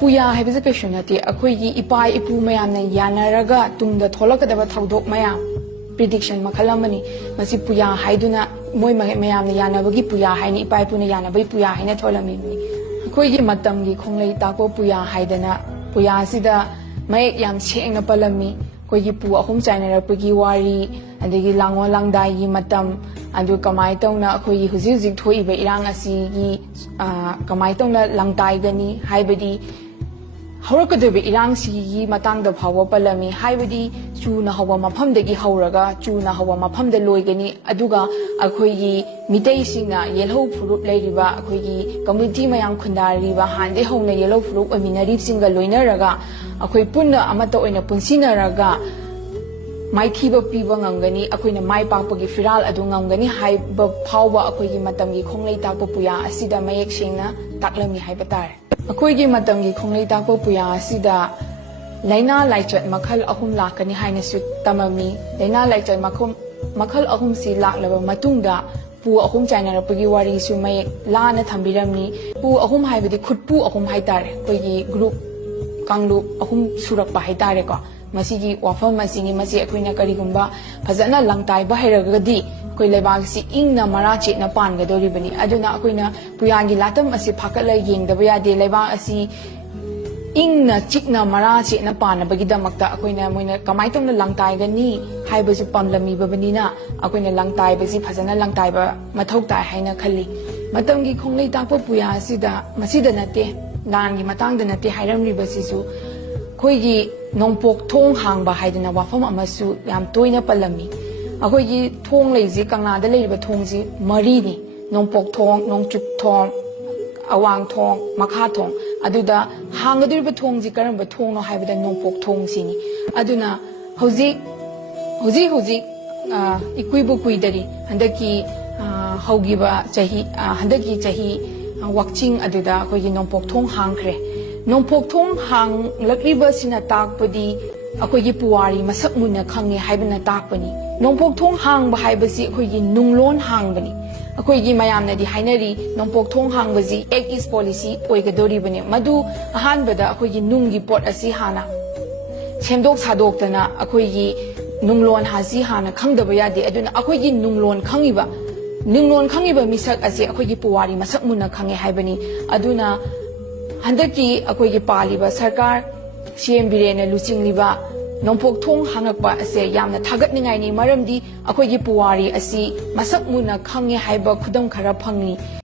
Puya haibase kaisunati akhoi ipa ipu mayamna yanaraga tungda tholakadaba thaudok mayam prediction makhalamani masi puya haiduna moi mayamna yanabagi puya haini ipa ipuna yanabai puya haina tholami akhoi gi matamgi khonglei takpo puya haidana puya sida mayek yam sengna palami koi gi pu ahum chainarapagi wari adagi langwa langdai gi matam adu kamai tawna akhoi huji huji thoiba irang asi gi kamai tawna langtai gani haibadi Horakadebe irang si matang da hawa palami haibadi chuna hawa mafamdagi hauraga chuna hawa mafamda loigani aduga akhoi mitei singna yellow fruit leiriba akhoi community mayam khundariba hande hauna yellow fruit aminari singa loinaraga akhoi punna amata oina punsinaraga maithiba piba ngamgani akhoina mai pakpagi firal adu ngamgani haiba phawba akhoi matamgi khonglei takpa puya asida mayek singna taklami haiba tare akhoi matamgi khonglei takpa puya asida laina laichat makhal ahum lakani haina su tamami laina laichat makhal ahum si laklaba matungda pu ahum chainarapagi wari su mayek lana thambiramni pu ahum haibadi khutpu ahum haitare koi group kanglu ahum surakpa haitare ko masigi wafam masigi masi akoina karigumba fazana langtai ba hairagadi koi lebag si ingna marache na pangadoribani aduna akoina puyangi latam asi phakala yengdaba yade lebag asi ingna chikna marache na panabagi damakta akoina moina kamai tongna langtai gani haibasu pamlami babanina akoina langtai basi fazana langtai ba mathok tai haina khalli matamgi khonglei takpa puya asida masida nate dangi matangda nate hairamri basisu Koigi nongpok thong hangba haidana wafam amasu yam toina palami akoigi thong leizi kangna da leiba thongji mari ni nongpok thong nongchuk thong awang thong makha thong aduda hangadiriba thongji karamba thong no haibada nongpok thong sini aduna hoji ikuibu kuidari handaki haugiba chahi handaki chahi wakching aduda akoigi nongpok thong hangkhre Nongpok thong hang lakriba sina takpadi akoigi puwari masak muna khangi haibana takpani nongpok thong hang ba haibasi akoigi nunglon hang bani akoigi mayamna di hainari nongpok thong hang baji act is policy oigadori bani madu ahanbada akoigi nungi pot asi hana semdok sadoktana akoigi nunglon hasi hana khangdaba yade aduna akoigi nunglon khangiba misak asi akoigi puwari masak muna khangi haibani aduna Handaki akoigi paliba sarkar CM Birena lucingliba nongpok thong hangakpa ase yamna thagatningai ni maramdi akoigi puwari asi masak muna khange haiba khudam khara phangni